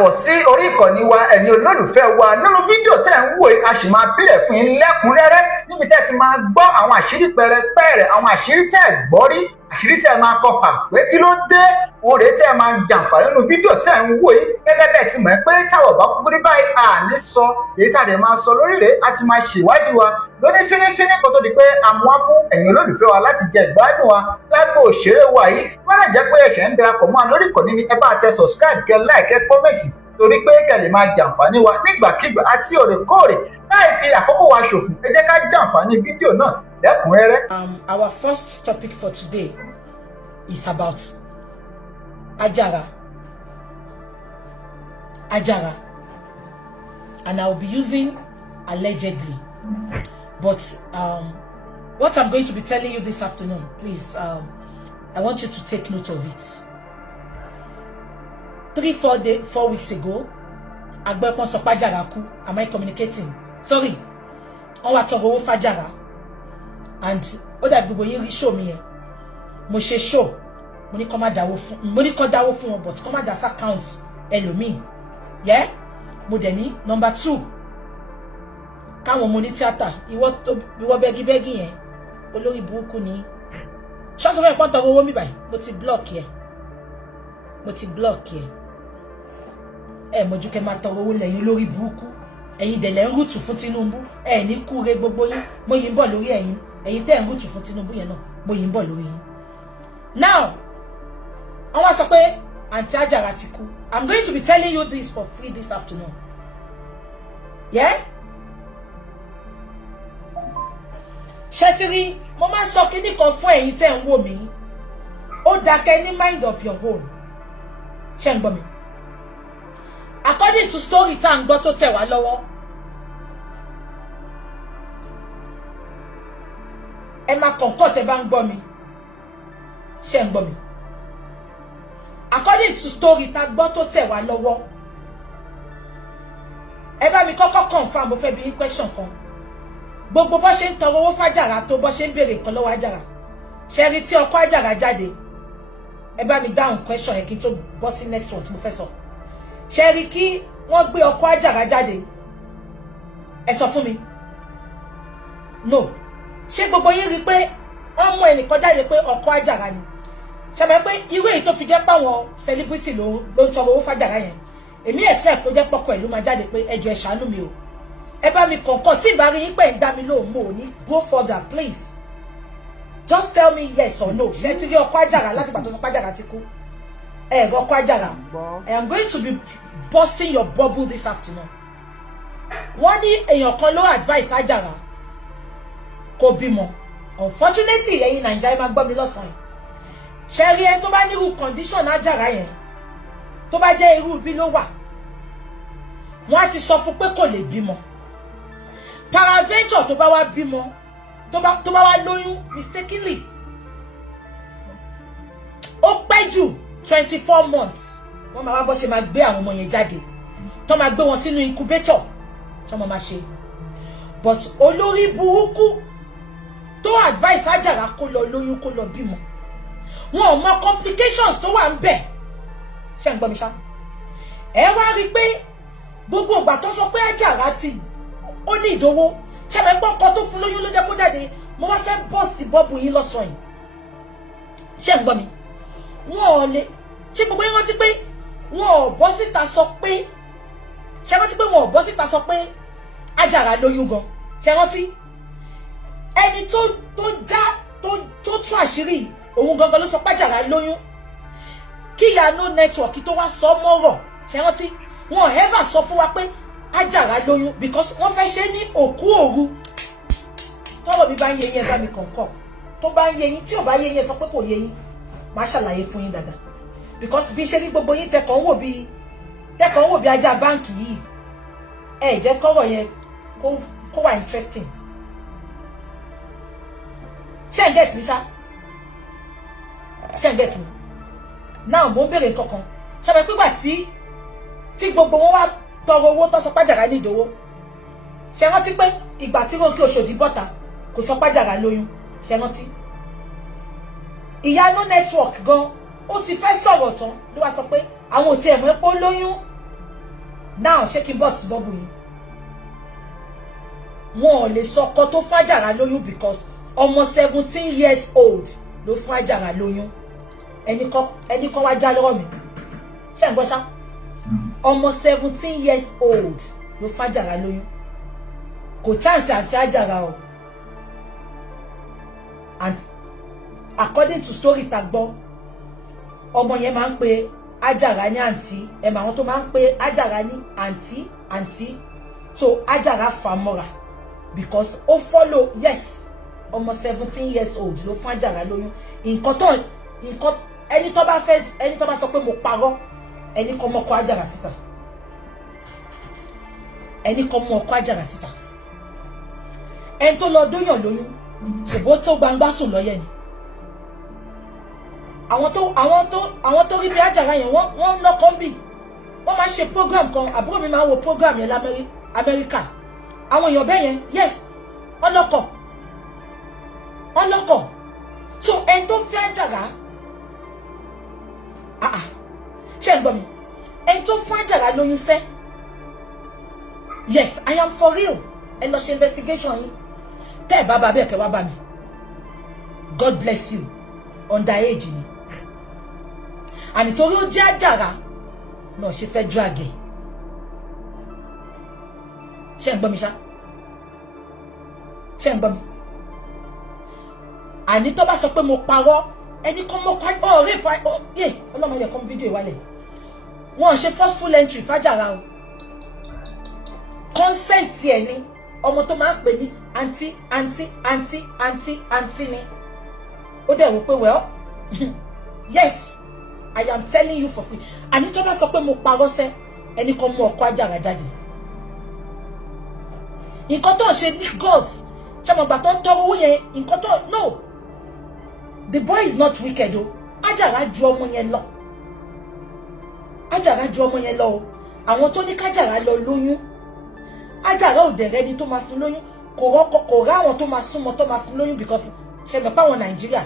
káàbọ̀ sí orí ìkànnì wa ẹ̀yin olólùfẹ́ wa. Nínú fídíò tẹ́ ń wò a sì máa bílẹ̀ fún yín lẹ́kùnrẹ́rẹ́ níbi tẹ́ ti máa gbọ́ àwọn àṣírí pẹrẹpẹrẹ, àwọn àṣírí tẹ́ gbọ́ rí, àṣírí tẹ́ máa kọ pa pé kí ló dé oore tẹ́ máa jàǹfààní nínú fídíò tẹ́ ń wò yìí. Gẹ́gẹ́ bẹ́ẹ̀ ti mọ̀ pé táwọn bá kúkú rí báyìí àní sọ èyí tá a dẹ̀ máa sọ lórí rẹ̀ á ti máa ṣèwádìí wa lóní fínífíní kó tó di pé a mú wá fún ẹ̀yin olólùfẹ́ wa láti jẹ ìgbádùn wa lágbo òṣèré wa yìí. Wọ́n lè jẹ́ pé ẹ̀ṣẹ̀ ń darapọ̀ mọ́ lórí ìkànnì ní ẹ bá tẹ subscribe kẹ́ like kẹ́ kọ́mẹ̀tì torí pé kẹ́ lè máa jàǹfààní wa nígbàkigbà àti òrèkóòrè láì fi àkókò wa ṣòfò. Ẹ jẹ́ ká jàǹfààní fídíò náà lẹ́kùnrẹ́rẹ́. Our first topic for today is about Ajara. Ajara. And I'll be using allegedly. But what I'm going to be telling you this afternoon, please, I want you to take note of it. 4 weeks ago, Agbepon sọ pé Ajara kú. Am I communicating? Sorry. On wa tọrọ owó f'Ajara. And ó dà gbogbo yín rí show mi yẹn. Mo ṣe show. Mo ní kó má dáwó fún wọn, but kó má dá sí account ẹlòmíì. Yeah? Mo dẹ̀ ní number 2. Káwọn ọmọ ní tíátà, ìwọ bẹ́gibẹ́gi yẹn, olórí burúkú ni. Ṣọ́sọ́ fẹ́ pọ́n tọrọ owó mi báyìí, mo ti block yẹ. Mojú kẹ́ máa tọrọ owó lẹ́yìn olórí burúkú. Ẹ̀yin dẹ̀ lẹ́ ń rútù fún Tinubu. Ní kúre gbogbo yín. Mo yìí ń bọ̀ lórí ẹ̀yin. Ẹ̀yin tẹ́ ń rútù fún Tinubu yẹn náà. Mo yìí ń bọ̀ lórí yín. Now, I want to say, Auntie Ajara ti kú. I'm going to be telling you this for free this afternoon. Yeah? Shetiri, mo máa sọ kíní kan fún ẹ̀yin tẹ́ ń wò mí. Ó dákẹ́ ní mind of your own. Ṣé ń gbọ́ mi? According to story tá ń gbọ́ tó tẹ̀ wá lọ́wọ́. Ẹ máa kọ̀ǹkọ̀ tẹ́ bá ń gbọ́ mi. Ṣé ń gbọ́ mi? According to story tá gbọ́ tó tẹ̀ wá lọ́wọ́. Ẹ bá mi kọ́kọ́ confirm mo fẹ́ bi question kan. Gbogbo bó ṣe ń tọrọ owó f'Ajara tó bó ṣe ń béèrè nǹkan lọ́wọ́ Ajara. Ṣé rí tí ọkọ Ajara jáde? Ẹ bá mi dáhùn question yẹn kí n tó bọ́ sí next one tí mo fẹ́ sọ. Ṣé rí kí wọ́n gbé ọkọ Ajara jáde? Ẹ sọ fún mi. No. Ṣé gbogbo yín rí pé ọmọ ẹnìkan jáde pé ọkọ Ajara ni? Ṣé mọ̀ pé irú èyí tó fi jẹ́ páwọn celebrity ló ń tọrọ owó f'Ajara yẹn? Èmi expect kó jẹ́ pọ́kọ ẹ̀ ló máa jáde pé ẹ jọ̀ọ́ ẹ ṣàánú mi o. Ẹ bá mi kọ̀ọ̀kan tí ìbá rí yín pé ń dá mi lóhùn mo ní go further please. Just tell me yes or no. Ṣé ti rí ọkọ Ajara láti ìgbà tó sọ pé Ajara ti kú? Ẹ ọkọ Ajara. I am going to be busting your bubble this afternoon. Wọ́n ní èèyàn kan ló advice Ajara kó bímọ. Unfortunately, ẹ̀yin Nàìjíríà máa gbọ́ mi lọ́sàn-án. Ṣé rí ẹ tó bá nírú condition Ajara yẹn tó bá jẹ́ irú bí ló wà wọ́n á ti sọ fún pé kò lè bímọ. Peradventure tó bá wá bímọ tó bá wá lóyún mistakenly ó pẹ́ jù 24 months wọ́n máa wá bọ́ ṣe máa gbé àwọn ọmọ yẹn jáde tó máa gbé wọn sínú incubator tó máa ṣe. But olórí burúkú tó advice Ajara kó lọ lóyún kó lọ bímọ wọn ò mọ complications tó wà ń bẹ̀. Ṣé ń gbọ́ mi ṣá? Ẹ wá rí pé gbogbo ìgbà tó sọ pé Ajara ti ó ní ìdówó ṣé mẹ́ gbọ́ ọkọ tó fún lóyún ló jẹ́ kó jáde mo wá fẹ́ bọ́ọ̀sì bọ́ọ̀bù yín lọ́sàn yìí. Ṣé ń gbọ́ mi? Wọn ò lè ṣé gbogbo yín rántí pé wọn ò bọ́ síta sọ pé ṣé rántí pé wọn ò bọ́ síta sọ pé Ajara lóyún gan? Ṣé rántí? Ẹni tó tún àṣírí òun gangan ló sọ pé Ajara lóyún. Kí Yano network tó wá sọ mọ́rọ̀ ṣé rántí? Wọn ever sọ fún wa pé Ajara lóyún because wọ́n fẹ́ ṣe ní òkú òru. Tọ́rọ̀ mi bá ń yé yín ẹ bá mi kọ̀ọ̀kan. Tó bá ń yé yín tí ò bá yé yín ẹ sọ pé kò yé yín. Màá ṣàlàyé fún yín dáadáa. Because bí ṣe ní gbogbo yín tẹ̀kàn wò bí ajá báǹkì yìí. Ẹ jẹ́ kọ́rọ̀ yẹn kó wà interesting. Ṣé ń get mi ṣá? Ṣé ń get mi? Now mo ń bèrè nǹkan kan. Ṣé mo pígbà tí gbogbo wọn wá tọrọ owó tó sọ pé Ajara ní ìdówó. Ṣé rántí pé ìgbà tí Ronke Oṣòdì bọ́ta kò sọ pé Ajara lóyún. Ṣé rántí? Ìyanu network gan ó ti fẹ́ sọ̀rọ̀ tán ló wá sọ pé àwọn ò tiẹ̀ mọ̀ pé ó lóyún now ṣé kí n bọ́ sí bọ́ọ̀bù yìí wọn ò lè sọkọ tó fàjàrà lóyún because ọmọ 17 years old ló fàjàrà lóyún ẹni kan wá já lọ́wọ́ mi ṣé ń gbọ́ ṣá ọmọ 17 years old ló fàjàrà lóyún kò chance àti àjàrà o and according to story ta gbọ́ ọmọ yẹn máa ń pe àjàrà ní àǹtí ẹ mà wọn tó máa ń pe àjàrà ní àǹtí so àjàrà fà mọ́ra because ó follow yes ọmọ 17 years old ló fún àjàrà lóyún nǹkan ẹni tó bá sọ pé mo parọ́ ẹni kan mọ́ ọkọ àjàrà síta ẹni tó lọ dóyàn lóyún ṣèbó tó gbangba sùn lọ́yẹ̀ ni àwọn tó rí bí àjàrà yẹn wọ́n lọ́kọ́ ń bì wọ́n máa ń ṣe program kan àbúrò mi máa ń wo program yẹn l'Amẹ́ríkà àwọn èèyàn bẹ́ẹ̀ yẹn yes ọlọ́kọ̀ so ẹni tó fẹ́ àjàrà ṣé ń gbọ́ mi ẹni tó fún àjàrà lóyún sẹ́ yes I am for real ẹ lọ ṣe investigation yìí tẹ́ ẹ̀ bá bá bẹ́ẹ̀ kẹ́ wá bá mi God bless you underage ni ànítorí ó jẹ́ àjàrà náà ṣe fẹ́ drag ẹ̀ ṣé ń gbọ́ mi ṣá ṣé ń gbọ́ mi àní tó bá sọ pé mo parọ́ ẹni kan mọ́ ọ̀rẹ́ pa yé ọlọ́mọ yẹ kọ́ fídíò ìwálẹ̀ wọ́n ṣe forceful entry fàjàrà o consent ẹ̀ ni ọmọ tó máa ń pè ní àǹtí ni ó dẹ̀ wò pé well yes I am telling you for free àní tó bá sọ pé mo parọ́ sẹ́ ẹni kan mú ọkọ àjàrà jáde nǹkan tó ń ṣe ní girls ṣe mọ̀ gbà tó ń tọrọ owó yẹn nǹkan tó no the boy is not wicked o àjàrà ju ọmọ yẹn lọ o àwọn tó ní kájàrà lọ lóyún àjàrà ò dẹ̀rẹ́ ni tó máa fún lóyún kò rá àwọn tó máa súnmọ́ tó máa fún lóyún because ṣe mọ̀ páwọn Nàìjíríà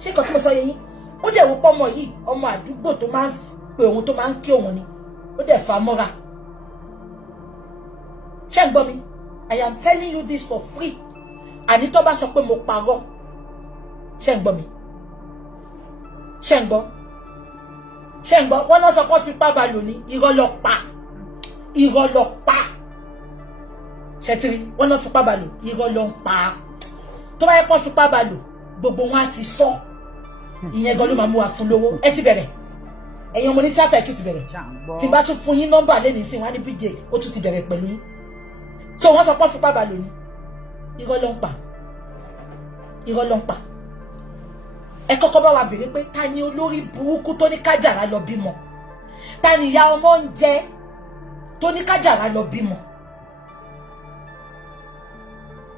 ṣé nǹkan tí mo sọ yẹn yín ó dẹ̀ wò pọ́mọ yìí ọmọ àdúgbò tó máa ń pè òun tó máa ń kí òun ni ó dẹ̀ fà mọ́ra ṣé ń gbọ́ mi I am telling you this for free àní tó bá sọ pé mo parọ́ ṣé ń gbọ́ mi ṣé ń gbọ́ wọ́n náà sọ pé fipá bá lò ní irọ́ lọ pa ṣètìrí wọ́n náà fipá bá lò irọ́ lọ ń pa tó bá yẹ pọ́n fipá bá lò gbogbo wọn á ti sọ ìyẹn gan ló máa mú wa fún lówó ẹ ti bẹ̀rẹ̀ ẹ̀yin ọmọ ní tíátà ẹ̀ tún ti bẹ̀rẹ̀ tí bá tún fún yín nọ́mbà lẹ́nìí sí wọn á ní bíjẹ ó tún ti bẹ̀rẹ̀ pẹ̀lú yín tí wọ́n sọ pọ́n fipá bá lò ní irọ́ ló ń pa ẹ kọ́kọ́ bá wa béèrè pé ta ni olórí burúkú tó ní kájàrà lọ bímọ ta ni ìyá ọmọ ń jẹ tó ní kájàrà lọ bímọ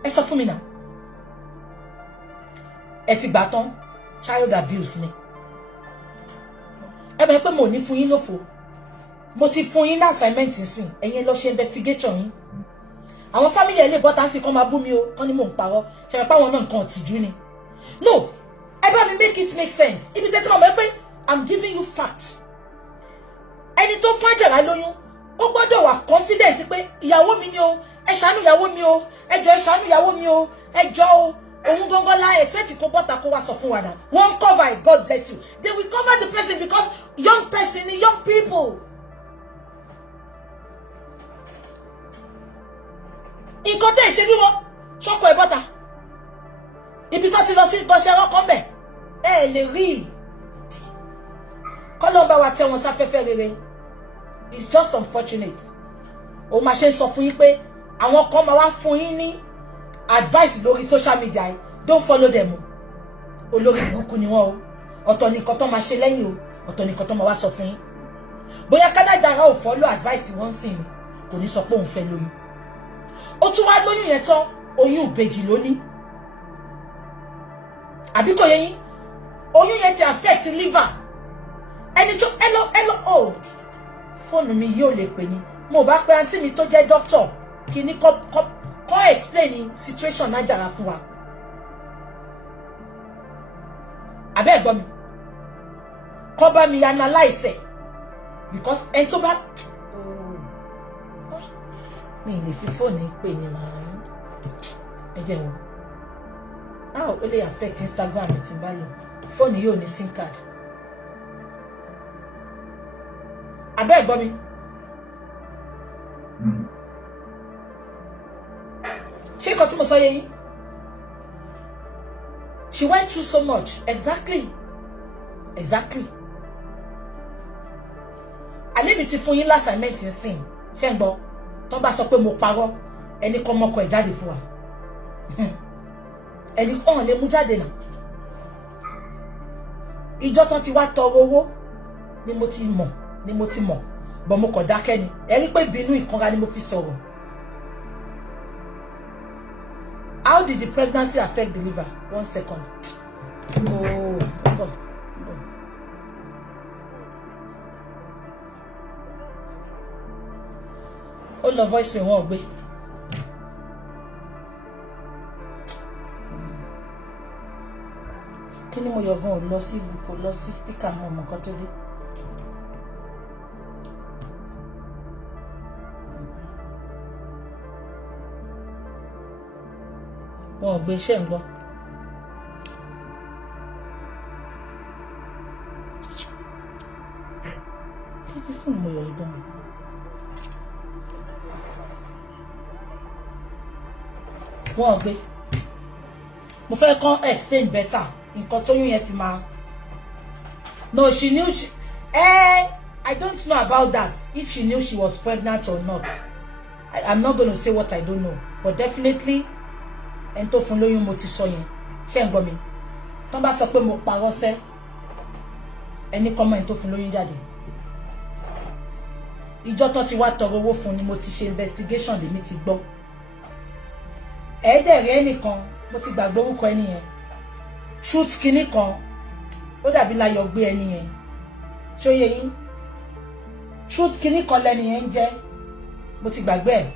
ẹ sọ fún mi náà ẹ ti gbà tán child abuse ni ẹ bẹ̀rẹ̀ pé mo ní fún yín lófo mo ti fún yín ní assignment nsìn ẹ̀yin lọ ṣe investigation yín àwọn family ẹ̀ lè bọ́ táǹsì kan máa bú mi o kán ní mò ń parọ́ ṣe rẹ̀ páwọn náà nǹkan ọ̀tìjú ni no ẹ bá mi make it make sense ibi tẹ́tí mọ̀ mọ́ pé I'm giving you facts ẹni tó fún àjàrà lóyún ó gbọ́dọ̀ wà confidence pé ìyàwó mi ni o ẹ ṣàánú ìyàwó mi o ẹ jọ̀ọ́ ẹ ṣàánú ìyàwó mi o ẹ jọ̀ọ́ o òun gangan la ẹ̀fẹ́ tí kò bọ́ta kó wá sọ fún wa náà wọ́n cover it God bless you they will cover the person because young person ni young people. nǹkan tẹ́ ìṣe wíwọ́ ṣọ́kọ̀ ẹ̀ bọ́ta ibi tó ti lọ sí gọ́ṣẹ́ rọ́kọ́ mbẹ̀ ẹ lè rí i kọ́lọ́ bá wa tẹ́ wọn sáfẹ́fẹ́ rere it's just unfortunate o máa ṣe sọ fún yín pé àwọn kan máa wá fún yín ní advice lórí social media yìí don't follow them o olórí burúkú ni wọ́n o ọ̀tọ̀ ní nǹkan tó máa ṣe lẹ́yìn o ọ̀tọ̀ ní nǹkan tó máa wá sọ fún yín bóyá kánájàrá ò follow advice wọ́n sì ni kò ní sọ pé òun fẹ́ lóyún ó tún wá lóyún yẹn tán oyún ìbejì lóní àbí kò yẹ yín oyún yẹn ti affect liver ẹni tó ẹlọ o fóònù mi yóò lè pè ní mo bá pe àǹtí mi tó jẹ́ doctor kí ni kọ́ explain situation Nájàrá fún wa àbẹ́ ẹ̀gbọ́n mi kọ́ bá mi analyse ẹ̀ because ẹni tó bá mi lè fi fóònù pè ní màá ẹ jẹ́ wò how ó lè affect Instagram mi tí n bá lò fóònù yóò ní sim card abẹ́ ẹ̀gbọ́n mi ṣé nǹkan tí mo sọ yé yín she went through so much exactly àlẹ́ mi ti fún yín l'assignment ń sìn ṣé ń gbọ́ tó bá sọ pé mo parọ́ ẹni kan mọ́kọ ẹ̀ jáde fún wa ẹni kan lè mú jáde náà ìjọ tán ti wá tọrọ owó ni mo ti mọ̀ bọ̀ mo kàn dákẹ́ ni ẹ rí pé bínú ìkanra ni mo fi sọ̀rọ̀. How did the pregnancy affect the liver? 1 second. Oh, go. Ó lọ voice me wọ́n gbé. Kí ni mo yọ gan ò lọ sí speaker mọ́ ọmọ kan tó dé. Wọn ò gbé iṣẹ́ ń gbọ́. Kí ni fún mo yọ ìbọn? Wọn ò gbé. Mo fẹ́ kàn explain better nǹkan tó yún yẹn fi máa. No, she knew I don't know about that, if she knew she was pregnant or not. I'm not going to say what I don't know, but definitely ẹni tó fún lóyún mo ti sọ yẹn ṣé ń gbọ́ mi tán bá sọ pé mo parọ́ sẹ́ ẹni kọ́ mọ́ ẹni tó fún lóyún jáde ìjọ tó ti wá tọrọ owó fún ni mo ti ṣe investigation lèmi ti gbọ́ ẹ̀ẹ́dẹ̀rẹ́ ẹnìkan mo ti gbàgbé orúkọ ẹni yẹn shoot kinní kan ó dàbí láyọ̀ gbé ẹni yẹn ṣó yẹ yín shoot kinní kan lẹ́ni yẹn ń jẹ́ mo ti gbàgbé ẹ̀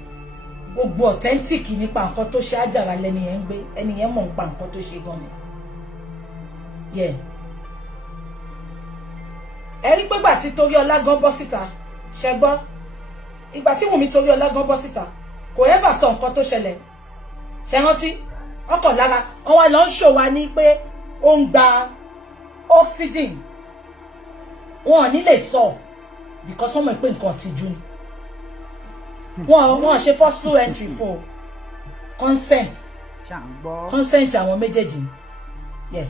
gbogbo authentic nípa nǹkan tó ṣe Àjàrà lẹ́ni yẹn ń gbé ẹni yẹn mọ̀ nípa nǹkan tó ṣe gan ni yeah ẹ rí pé gbà tí Toríọlá gan bọ́ síta ṣẹ gbọ́ ìgbà tí Wùnmí Toríọlá gan bọ́ síta kò ever sọ nǹkan tó ṣẹlẹ̀ ṣẹ rántí ọkọ̀ lára wọn wá lọ ń ṣò wá ní pé ó ń gba oxygen wọn ò ní lè sọ because wọ́n mọ̀ pé nǹkan tìjú ni wọ́n ṣe forceful entry for consent àwọn méjèèjì yeah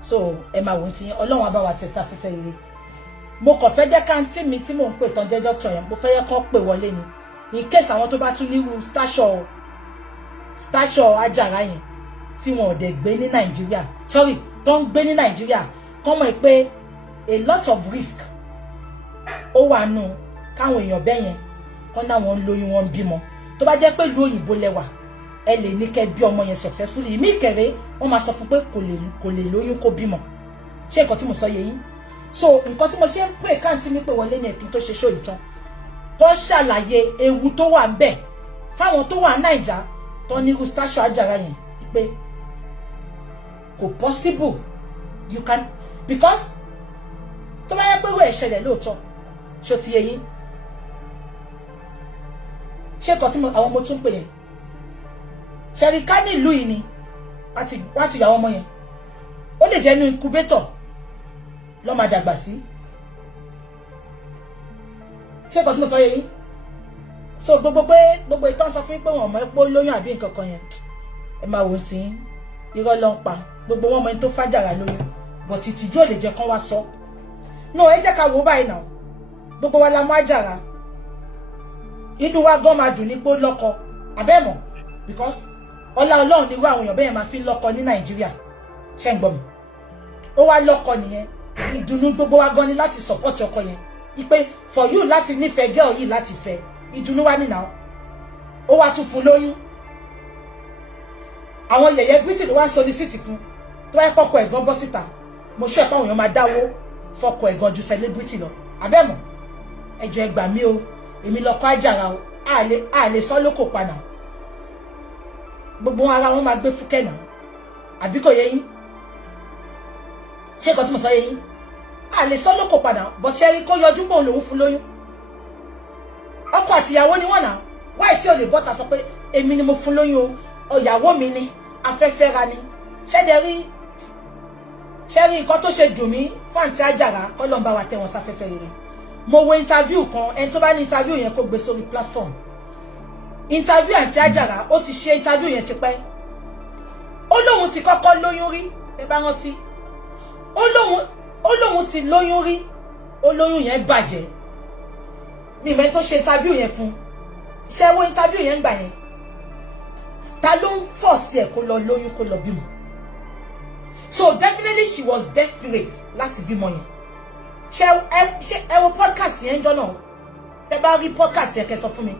so ẹ máa wò ó ti Ọlọ́run á bá wa tẹ̀sí afẹ́fẹ́ rere mo kàn fẹ́ jẹ́ kántí mi tí mò ń pè tán jẹ́ doctor yẹn mo fẹ́ yẹ kán pè wọlé ni in case àwọn tó bá tún nírú stature Àjàrà yẹn tí wọn ò dẹ̀ gbé ní Nàìjíríà sorry tó ń gbé ní Nàìjíríà kán mọ̀ pé a lot of risk ó wà nù káwọn èèyàn bẹ́ẹ̀ yẹn kán náà wọ́n lóyún wọn bímọ tó bá jẹ́ pé ìlú òyìnbó lẹ́wà ẹ lè ní kẹ́ bí ọmọ yẹn successfully mí kéré wọ́n máa sọ fún pé kò lè lóyún kó bímọ ṣé nǹkan tí mo sọ yé yín so nǹkan tí mo ṣe ń pè káàntì mi pé wọlé ní ẹ̀kí tó ṣe ṣó ìtàn tó ṣàlàyé ewu tó wà ń bẹ̀ fáwọn tó wà Naija tó ní stature Àjàrà yẹn pé kò possible you can because tó bá yẹ pé wọ́n ẹ̀ṣẹ̀lẹ̀ lóòótọ́ ṣó ti yé yín ṣé nǹkan tí àwọn ọmọ tún pè yẹn ṣẹ̀ríkà ní ìlú yìí ni wá ti yà ọmọ yẹn ó lè jẹ́ inú incubator lọ́ máa dàgbà sí ṣé nǹkan tí mo sọ yẹ yín so gbogbo ìtàn sọ fún yín pé wọn mọ̀ pé lóyún àbí nǹkan kan yẹn ẹ máa wò tí irọ́ ló ń pa gbogbo wọn mọ ẹni tó fàjàrà lóyún but ìtìjú ò lè jẹ́ kán wá sọ no ẹ jẹ́ ká wò báyìí náà gbogbo wa la mọ̀ Àjàrà inú wa gan máa dùn ní pé lọ́kọ abẹ́mọ̀ because ọlá Ọlọ́run ni irú àwọn èèyàn bẹ́ẹ̀ máa fi lọ́kọ ní Nàìjíríà ṣé ń gbọ́ mi ó wá lọ́kọ nìyẹn ìdùnnú gbogbo wa gan ni láti support ọkọ yẹn ipe for you láti nífẹ̀ẹ́ girl yìí láti fẹ́ ìdùnnú wa nìyà ó wá tún fún lóyún àwọn yẹ̀yẹ́ Britain ló wá solicit fún tó bá yẹ kọ́kọ́ ẹ̀gán bọ́ síta mo ṣọ́ ẹ̀pá àwọn èèyàn máa dáwó fọkọ ẹ̀gán ju celebrity lọ abẹ́mọ̀ ẹjọ́ ẹ gbà mí o èmi lọ́kọ Àjàrà o a lè sọ lóko padà gbogbo ara wọn máa gbé fúkẹ́ náà àbí kò yé yín ṣé nǹkan tí mo sọ yé yín a lè sọ lóko padà bọ́ ṣe rí kó yọjú bò lòun fún lóyún ọkọ àtìyàwó ni wọ́n náà why tí o lè bọ́ta sọ pé èmi ni mo fún lóyún o ìyàwó mi ni afẹ́fẹ́ ra ni ṣẹ́dẹ̀ rí nǹkan tó ṣe dùn mí fáǹtì Àjàrà kọ́lọ́n bá wa tẹ̀ wọ́n sáfẹ́fẹ́ rere mo wo interview kan ẹni tó bá ní interview yẹn kó gbé sórí platform interview àǹtí Àjàrà ó ti ṣe interview yẹn tipẹ́ ó lóun ti kọ́kọ́ lóyún rí ẹ bá rántí ó lóun ti lóyún rí ó lóyún yẹn bàjẹ́ mi mẹ́ tó ṣe interview yẹn fún ṣe wo interview yẹn gbà yẹn ta ló ń force ẹ̀ kó lọ lóyún kó lọ bímọ so definitely she was desperate láti bímọ yẹn ṣe ẹ wo podcast yẹn jọ náà ẹ bá rí podcast yẹn kẹ́ sọ fún mi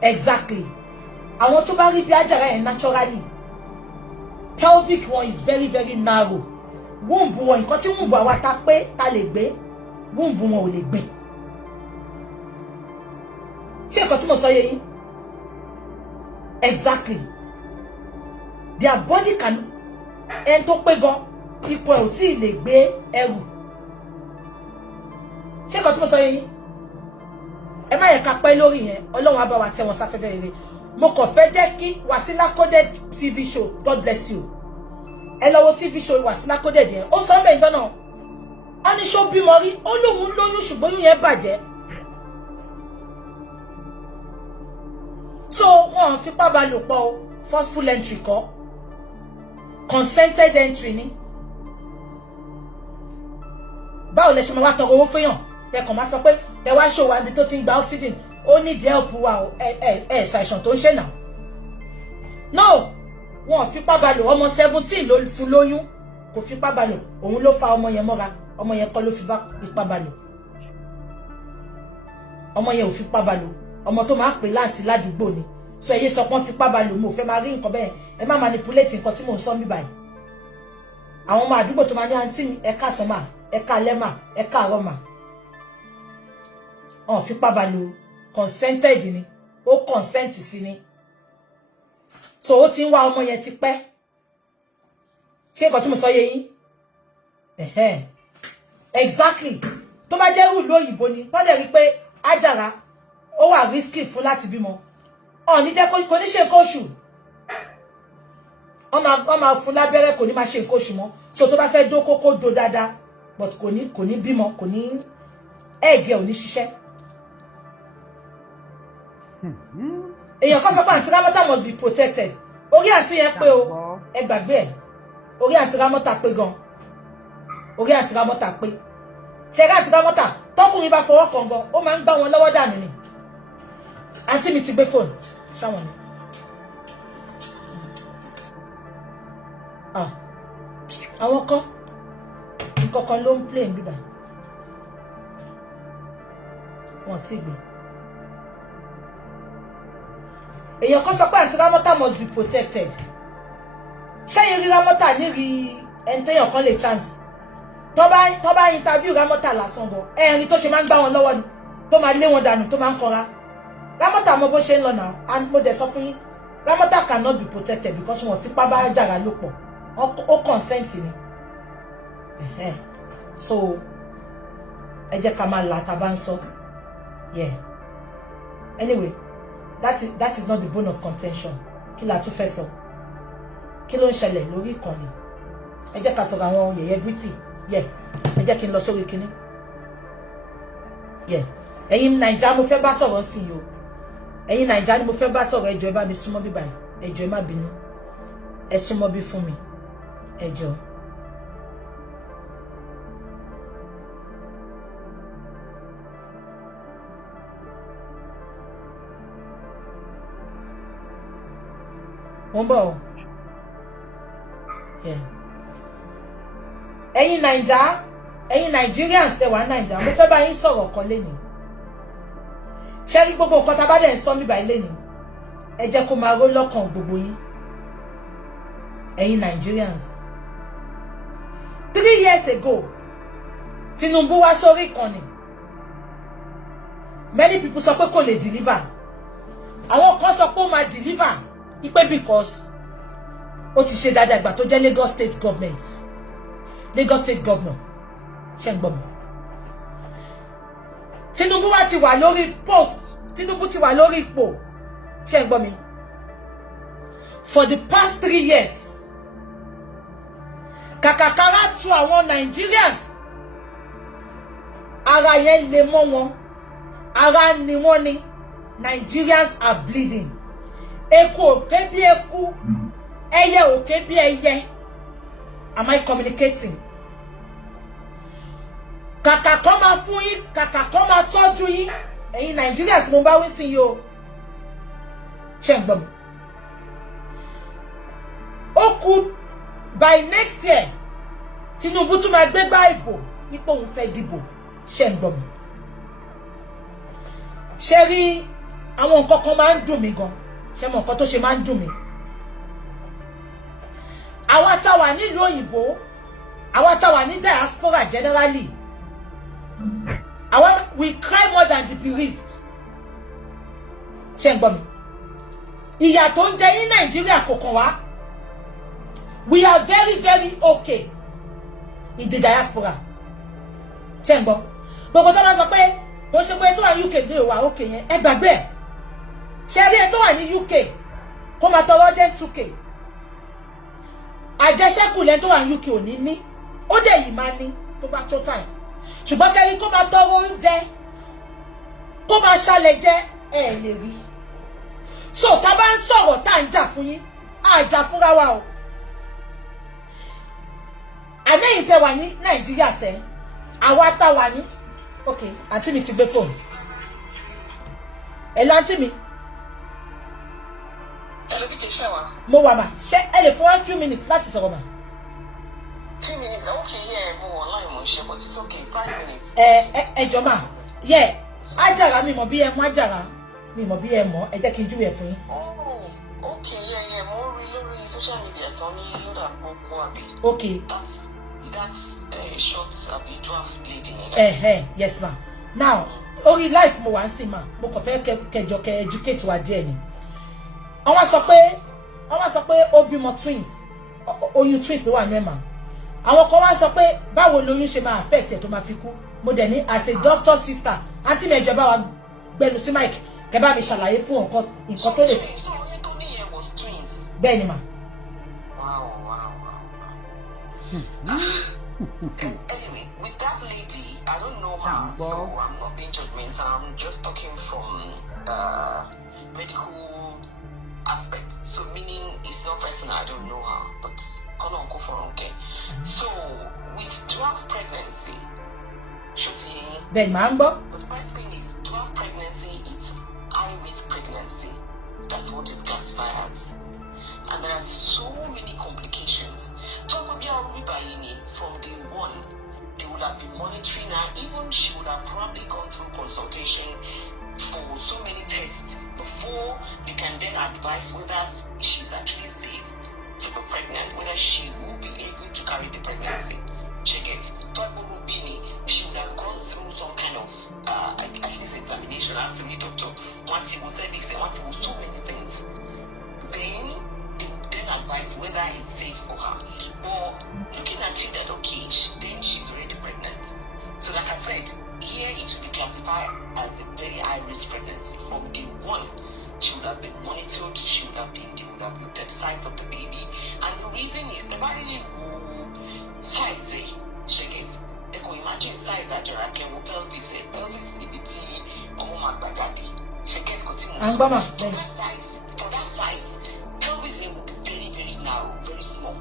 exactly àwọn tó bá rí bí Àjàrà yẹn naturally pelvic one is very very narrow womb wọn nǹkan tí womb àwa ta pé ta lè gbé womb wọn ò lè gbé ṣé nǹkan tí mo sọ yé yín exactly their body can ẹn tó pé gan ipò ẹ̀ ò tí ì lè gbé ẹrù ṣé nǹkan tí mo sọ yé yín ẹ má yẹ ká pẹ́ lórí yẹn Ọlọ́run á bá wa tẹ́ wọn sáfẹ́fẹ́ rere mo kàn fẹ́ jẹ́ kí Wasila Coded TV show God bless you ẹ lọ wo TV show Wasila Coded yẹn ó sọ bẹ́ẹ̀ náà ó ní ṣó bímọ rí ó lóun lóyún ṣùgbọ́n oyún yẹn bàjẹ́ so wọn fipá bá lò pọ̀ o forceful entry kọ́ consented entry ni báwo lẹ ṣe máa wá tọrọ owó fẹ́yàn tẹkàn máa sọ pé ẹ wá ṣòwò àbí tó ti ń gba oxygen ó ní díẹ̀ òpó wa o ẹ ṣàìsàn tó ń ṣe náà no wọn fipá bá lò ọmọ 17 ló fún lóyún kò fipá bá lò òun ló fa ọmọ yẹn mọ́ra ọmọ yẹn kọ́ ló fipá bá lò ọmọ yẹn ò fipá bá lò ọmọ tó máa ń pè láǹtí ládùúgbò ni so ẹyẹ sọ pé wọ́n fipá bá lò mo fẹ́ máa rí nǹkan bẹ́ẹ̀ ẹ má manipulate nǹkan tí mò ń sọ mí báyìí àwọn ọmọ àdúgbò tó máa ní àǹtí mi ẹ káàsán mà ẹ káalẹ́ mà ẹ káàárọ̀ mà wọ́n fipá bá lò consented ni ó consent sí ni so ó ti ń wá ọmọ yẹn ti pẹ́ ṣé nǹkan tí mo sọ yé yín exactly tó bá jẹ́ rúùlù òyìnbó ni tó dẹ̀ rí pé Àjàrà ó wà risky fún láti bímọ ó ní jẹ́ kò ní ṣe nǹkan oṣù ó máa fún lábẹ́rẹ́ kò ní máa ṣe nǹkan oṣù mọ́ so tó bá fẹ́ dó kókó dó dáadáa but kò ní bímọ kò ní ẹ̀gẹ́ ò ní ṣiṣẹ́ èèyàn kan sọ pé àǹtí Rámọ́tà must be protected orí àǹtí yẹn pé o ẹ gbàgbé ẹ orí àǹtí Rámọ́tà pé gan orí àǹtí Rámọ́tà pé ṣe rí àǹtí Rámọ́tà tọkùnrin bá fọwọ́ kàn gan ó máa ń gbá wọn lọ́wọ́ dànù ni àǹtí mi ti gbé fóònù ṣáwọn ni àwọn kan nǹkan kan ló ń play níbà wọn ti gbé èèyàn kan sọ pé àǹtí Rámọ́tà must be protected ṣẹ́yìn rí Rámọ́tà nírí ẹ̀ńtẹ́yàn kan lè chance tó bá interview Rámọ́tà lásán bọ̀ ẹ̀rín tó ṣe máa ń gbá wọn lọ́wọ́ ni tó máa lé wọn dànù tó máa ń kọra Rámọ́tà mọ bó ṣe ń lọ náà and mo dẹ̀ sọ fún yín Rámọ́tà cannot be protected because wọn fipá bá Àjàrà lò pọ̀ ó consent ni so ẹ jẹ́ ká máa là tá a bá ń sọ yeah anyway that is not the bone of contention kí la tún fẹ́ sọ kí ló ń ṣẹlẹ̀ lórí ìkànnì ẹ jẹ́ ká sọ̀rọ̀ àwọn yẹ̀yẹ́ britty yeah ẹ jẹ́ kí n lọ sórí kinní yeah ẹ̀yin Naija mo fẹ́ bá sọ̀rọ̀ sí i o ẹ̀yin Naija ni mo fẹ́ bá sọ̀rọ̀ ẹ jọ̀ọ́ ẹ bá mi súnmọ́ bí báyìí ẹ jọ̀ọ́ ẹ má bínú ẹ súnmọ́ bí fún mi ẹ jọ̀ọ́. wọ́n bọ̀ ẹ̀yin Naija ẹ̀yin Nigerians tẹ́ wà Naija mo fẹ́ bá yín sọ̀rọ̀ kan lénìí ṣé rí gbogbo nǹkan tá a bá dẹ̀ ń sọ mí báyìí lénìí ẹ jẹ́ kó máa ró lọ́kàn gbogbo yín ẹ̀yin Nigerians 3 years ago Tinubu wá sórí ìkànnì many people sọ pé kò lè deliver àwọn kan sọ pé ó máa deliver ipe because ó ti ṣe dáadáa ìgbà tó jẹ́ Lagos state government Lagos state governor ṣe ń gbọ́ mi Tinubu wá ti wà lórí post Tinubu ti wà lórí ipò. Ṣé ẹ gbọ́ mi? For the past 3 years. Kàkàkàrà tu àwọn Nigerians. Ara yẹn lè mọ́ wọn. Ara ni wọ́n ni. Nigerians are bleeding. Eku òkè bí eku. Ẹyẹ òkè bí ẹyẹ. Am I communicating? Kàkà kọ́ máa fún yín, kàkà kọ́ máa tọ́jú yín. Ẹ̀yin Nigerians mo bá wí sí yín o. Ṣé ń gbọ́ mi? Ó kù by next year. Tinubu tún máa gbégbá ìbò nípò òun fẹ́ dìbò. Ṣé ń gbọ́ mi? Ṣé rí àwọn nǹkan kan máa ń dùn mí gan. Ṣé mọ̀ nǹkan tó ṣe máa ń dùn mí? Àwa tá wà nílùú òyìnbó, àwa tá wà ní diaspora generally, we cry more than the bereaved. Ṣé ń gbọ́ mi? Ìyà tó ń jẹ yín Nàìjíríà kò kàn wá. We are very, very okay in the diaspora. Ṣé ń gbọ́? Gbogbo tó máa sọ pé kò ṣe pé tó wà ní UK lè wà okay yẹn. Ẹ gbàgbé ẹ̀. Ṣé rí ẹ tó wà ní UK kó máa tọrọ jẹ́ 2K. Àjẹṣẹ́kù lẹ́ni tó wà ní UK ò ní. Ó dẹ̀ yìí máa ní tó bá tó time. Ṣùgbọ́n kẹ́rin kó máa tọrọ oúnjẹ, kó máa ṣàlẹ̀ jẹ́ ẹ lè rí. So tá bá ń sọ̀rọ̀ tá ń jà fún yín, á jà fúnra wa o. Àlẹ́yìn tẹ́ wà ní Nàìjíríà sẹ́, àwa tá wà ní. Okay, àǹtí mi ti gbé fóònù. Ẹ lọ àǹtí mi. Mo wà mà. Ṣé ẹ lè fún 1 few minutes láti sọ̀rọ̀ mà? 3 minutes. Okay, yeah, mo online mo ṣe, but it's okay. 5 minutes. Ẹ jọ mà. Yeah, Àjàrà mi mọ̀ bí ẹ mọ̀ Àjàrà. Mi mọ̀ bí ẹ mọ̀. Ẹ jẹ́ kí n júwe fún yín. Oh, okay, yeah, mo rí lórí social media tán ní Yoda Popo àbí. Okay. That's short àbí draft lady. Yes ma. Now, orí life mo wá ń sìn ma. Mo kàn fẹ́ kẹjọ kẹ educate wa díẹ̀ ni. Àwọn sọ pé ó bímọ twins. Oyún twins ló wà ní ẹ̀ mà. Àwọn kan wá sọ pé báwo lóyún ṣe máa affect ẹ̀ tó máa fi kú. Mo dẹ̀ ní as a doctor sister. Àǹtí mi ẹjọ́ bá wa gbẹnu sí mic. Kẹ bá mi ṣàlàyé fún nǹkan tó lè. Bẹ́ẹ̀ ni mà. Wow. Anyway, with that lady, I don't know her, so I'm not being judgmental. I'm just talking from medical aspect. So meaning it's not personal, I don't know her, but okay. So with draft pregnancy, Ben Mambo. The first thing is draft pregnancy is high risk pregnancy. That's what it's classified as. And there are so many complications. From day one, they would have been monitoring her. Even she would have probably gone through consultation for so many tests before they can then advise whether she's actually safe to be pregnant, whether she will be able to carry the pregnancy. She gets she would have gone through some kind of examination as a doctor. Once he was once he was so many things. Then they would then advise whether it's safe for her. Or looking at it that okay, then she's already pregnant. So like I said, here it will be classified as a very high risk pregnancy. From day one, she would have been monitored, they would have looked at the size of the baby. And the reason is the body size she gets. They can imagine size that you can pelvis DBT or daddy. She gets continuing. For that size, pelvis will be very, very narrow, very small.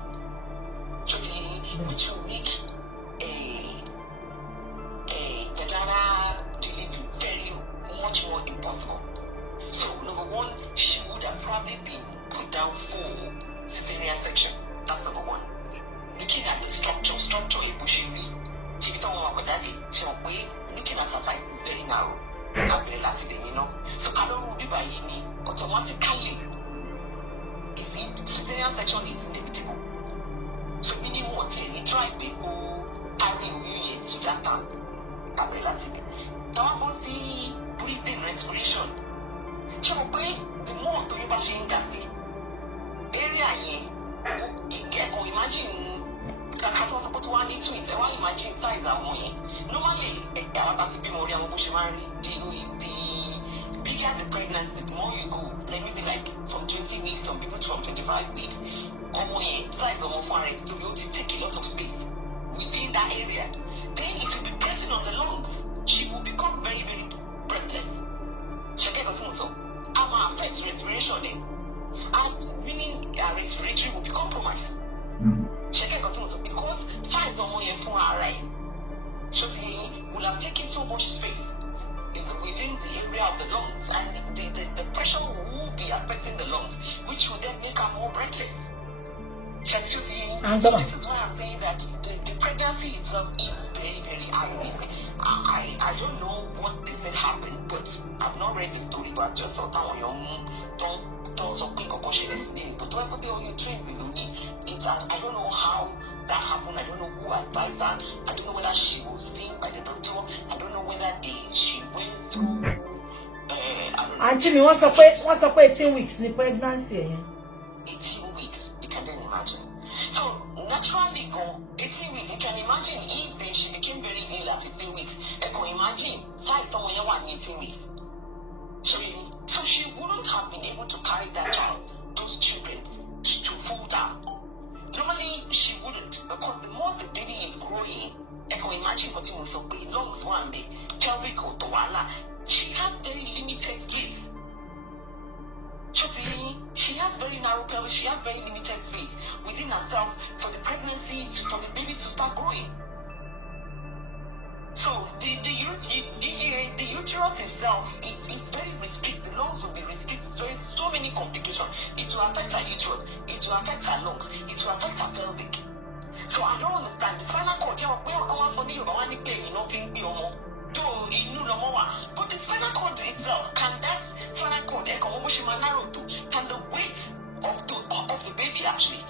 Which will make a vagina delivery very much more impossible. So number one, she would have probably been put down for cesarean section. That's number one. Looking at the structure she don't want to daddy. She will wait. Looking at her size is very narrow. So I don't know by automatically cesarean section is inevitable. So meaning what? They try people carrying you to that time. Now about the breathing respiration. So the more to machine gas area you can imagine I was supposed to want it to imagine size that one. Normally the biggest earlier the pregnancy, the more you go, like maybe like from 20 weeks, some people from 25 weeks, size of foreign, so you will take a lot of space within that area. Then it will be pressing on the lungs. She will become very, very breathless. She will affect respiration then. And meaning her respiratory will be compromised. Because size of will have taken so much space within the area of the lungs, and the pressure will be affecting the lungs, which will then make her more breathless. So this is why I'm saying that the pregnancy itself is very, very high risk. I don't know what they said happened, but I've not read the story, but I just thought that don't so quick but I don't know how that happened. I don't know who advised her. I don't know whether she was seen by the doctor. I don't know whether she went through Auntie, what's up 18 weeks in pregnancy? 18 weeks, you can then imagine. So naturally, 18 weeks, you can imagine if she became very ill at 18 weeks. You can imagine 18 weeks. So she wouldn't have been able to carry that child, those children, to full term. Normally, she wouldn't, because the more the baby is growing, you can imagine what you must be lungs one day, pelvic or towala. She has very limited space. She has very narrow pelvis. She has very limited space within herself for the pregnancy, for the baby to start growing. So the uterus itself is very restricted. The lungs will be restricted. So it's so many complications. It will affect her uterus. It will affect her lungs. It will affect her pelvic. So I don't understand. The spinal cord, but the spinal cord itself, can that spinal cord, can the weight of the baby actually,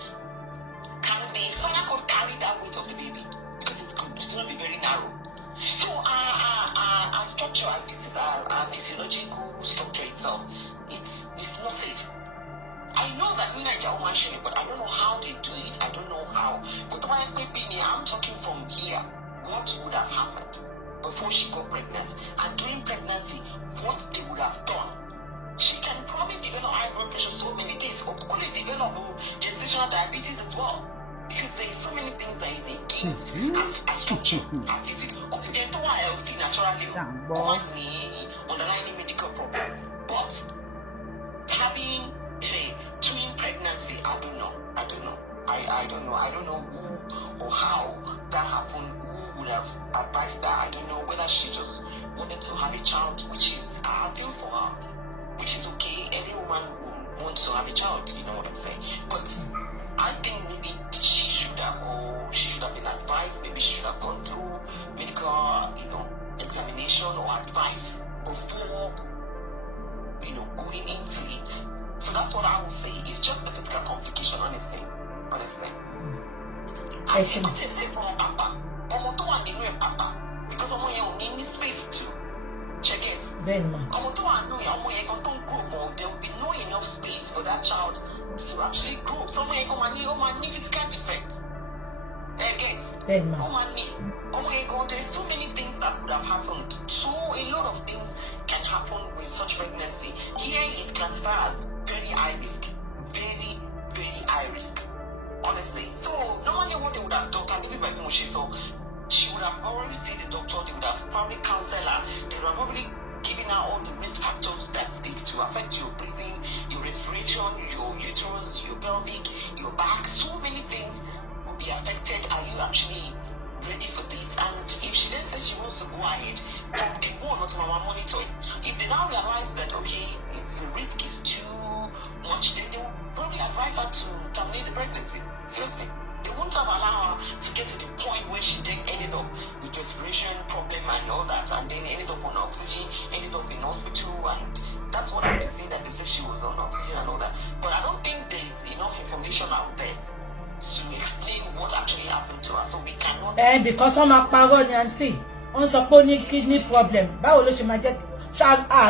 can the spinal cord carry that weight of the baby? Because it's going to be very narrow. So our structure, our physiological structure itself, it's not safe. I know that Nigeria woman sharing, but I don't know how they do it. I don't know how. But when I'm talking from here, what would have happened before she got pregnant, and during pregnancy, what they would have done. She can probably develop high blood pressure, so many things, or could develop gestational diabetes as well. Because there are so many things that is against a structure, a physical, or the dental health naturally, underlying medical problem. But having during pregnancy, I don't know. I don't know who or how that happened. Who would have advised that? I don't know whether she just wanted to have a child, which is ideal for her, which is okay. Every woman wants to have a child, you know what I'm saying? But I think maybe she should have been advised. Maybe she should have gone through medical, examination or advice before, going into it. So that's what I would say. It's just the physical complication, honestly. I should say from Papa. Because need space to check it. Then, there will be no enough space for that child to actually grow. Someone need physical defect. Then, there's so many things that would have happened. So a lot of things can happen with such pregnancy. Here is classified as very high risk. Very, very high risk. Honestly. So normally what they would have done, can be by so she would have already seen the doctor, they would have probably counseled her, they would have probably given her all the risk factors that it to affect your breathing, your respiration, your uterus, your pelvic, your back. So many things will be affected. Are you actually ready for this? And if she then says she wants to go ahead, from day one, not monitor it. If they now realize that the risk is too much, then they will probably advise her to terminate the pregnancy. Seriously. They won't have allowed her to get to the point where she then ended up with respiration problem and all that, and then ended up on oxygen, ended up in hospital, and that's what I've been saying, that they said she was on oxygen and all that. But I don't think there's enough information out there to explain what actually happened to her, so we cannot. Because some are paranoid, auntie. On suppose kidney problem. Báwo ló ṣe máa jẹ́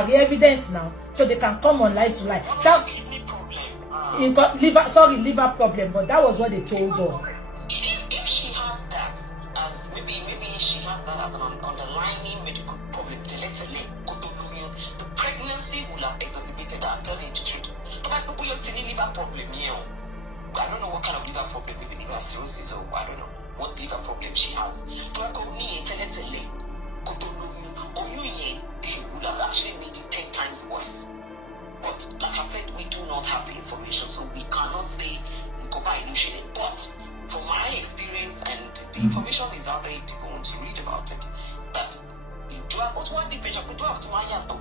the evidence now, so they can come online to lie. Kidney problem. Liver problem, but that was what they told us. If she has that, as maybe she has that as an underlying medical problem, the pregnancy will liver problem here. I don't know what kind of liver problem, maybe liver cirrhosis or I don't know what liver problem she has. But would have actually made it 10 times worse. But like I said, we do not have the information, so we cannot say but from my experience, and the information is out there if people want to read about it, that you do have to